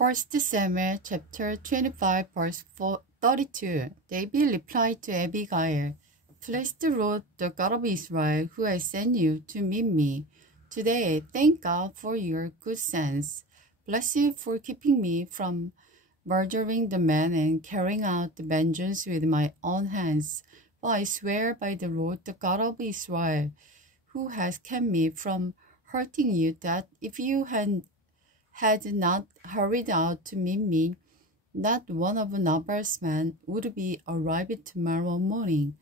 1 Samuel chapter 25 verse 32. David replied to Abigail, "Bless the Lord, the God of Israel, who has sent you to meet me. Today, thank God for your good sense. Bless you for keeping me from murdering the man and carrying out the vengeance with my own hands. For I swear by the Lord, the God of Israel, who has kept me from hurting you, that if you had not hurried out to meet me, not one of Nabal's men would be arrived tomorrow morning."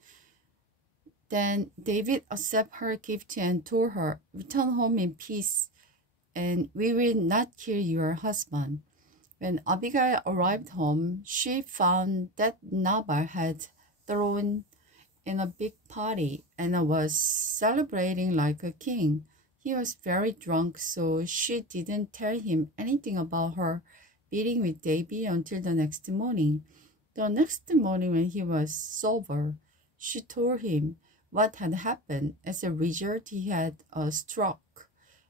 Then David accepted her gift and told her, "Return home in peace, and we will not kill your husband." When Abigail arrived home, she found that Nabal had thrown in a big party and was celebrating like a king. He was very drunk, so she didn't tell him anything about her meeting with David until the next morning. The next morning, when he was sober, she told him what had happened. As a result, he had a stroke,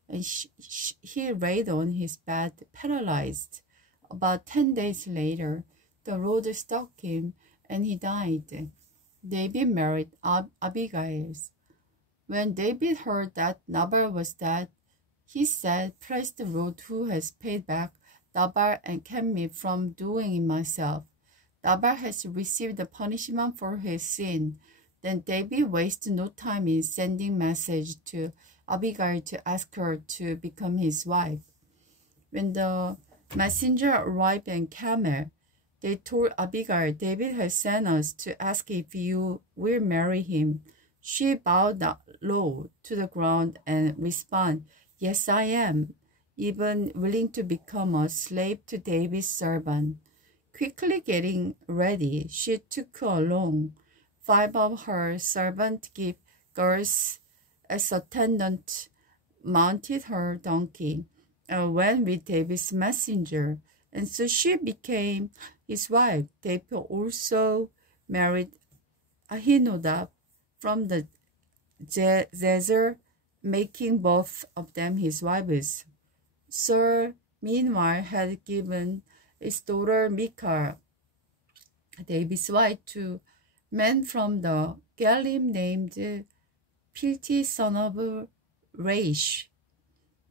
and he laid on his bed paralyzed. About 10 days later, the Lord struck him, and he died. David married Abigail. When David heard that Nabal was dead, he said, "Praise the Lord who has paid back Nabal and kept me from doing it myself. Nabal has received the punishment for his sin." Then David wasted no time in sending message to Abigail to ask her to become his wife. When the messenger arrived in Carmel, they told Abigail, "David has sent us to ask if you will marry him." She bowed low to the ground and responded, "Yes, I am, even willing to become a slave to David's servant." Quickly getting ready, she took along 5 of her servant girls as attendants, mounted her donkey, and went with David's messenger, and so she became his wife. David also married Ahinodab from the Jezer, making both of them his wives. Saul, meanwhile, had given his daughter Michal, David's wife, to men from the Galim named Pilti, son of Raish.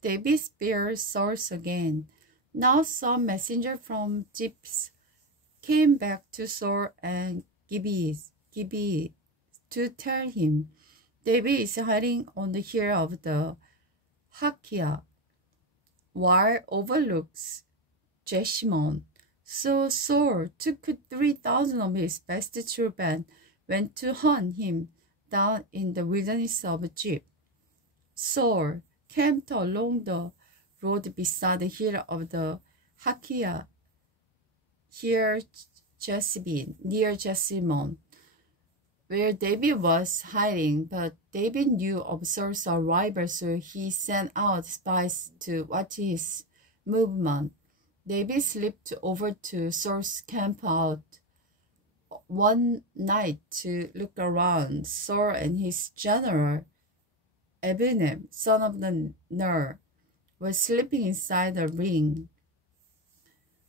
David spared Saul again. Now some messenger from Zips came back to Saul and Gibeah to tell him, "David is hiding on the hill of the Hakiah, while overlooks Jeshimon." So Saul took 3,000 of his best troops and went to hunt him down in the wilderness of Ziph. Saul camped along the road beside the hill of the Hakiah, near Jeshimon, where David was hiding. But David knew of Saul's arrival, so he sent out spies to watch his movement. David slipped over to Saul's camp out one night to look around. Saul and his general, Abner, son of Ner, were sleeping inside a ring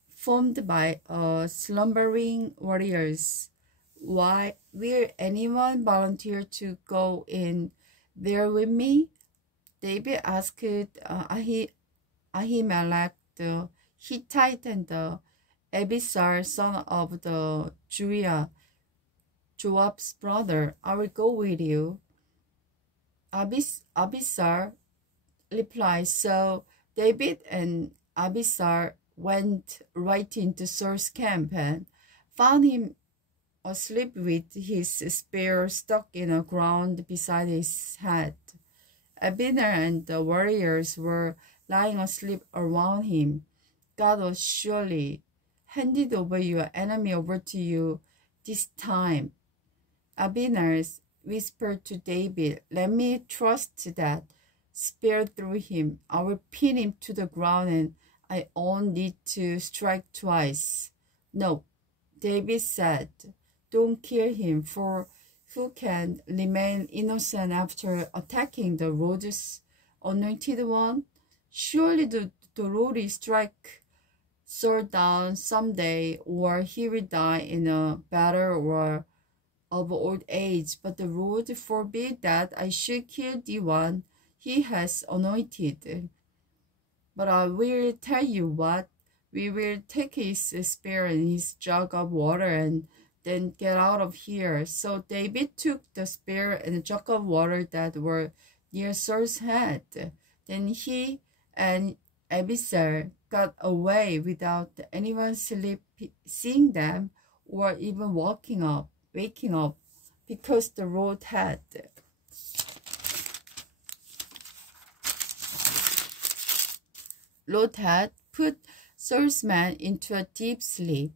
formed by slumbering warriors. "Why, will anyone volunteer to go in there with me?" David asked Ahimelech the Hittite and the Abisar, son of the Uriah, Joab's brother. "I will go with you." Abisar replied. So David and Abisar went right into Saul's camp and found him asleep with his spear stuck in the ground beside his head. Abner and the warriors were lying asleep around him. "God will surely handed over your enemy over to you this time," Abner whispered to David. "Let me trust that spear through him. I will pin him to the ground, and I only need to strike twice." "No," David said. "Don't kill him, for who can remain innocent after attacking the Lord's anointed one? Surely the Lord Saul down someday, or he will die in a battle or of old age. But the Lord forbid that I should kill the one he has anointed. But I will tell you what, we will take his spear and his jug of water and then get out of here. So David took the spear and the jug of water that were near Saul's head. Then he and Abisai got away without anyone seeing them or even waking up, because the Lord had put Saul's men into a deep sleep.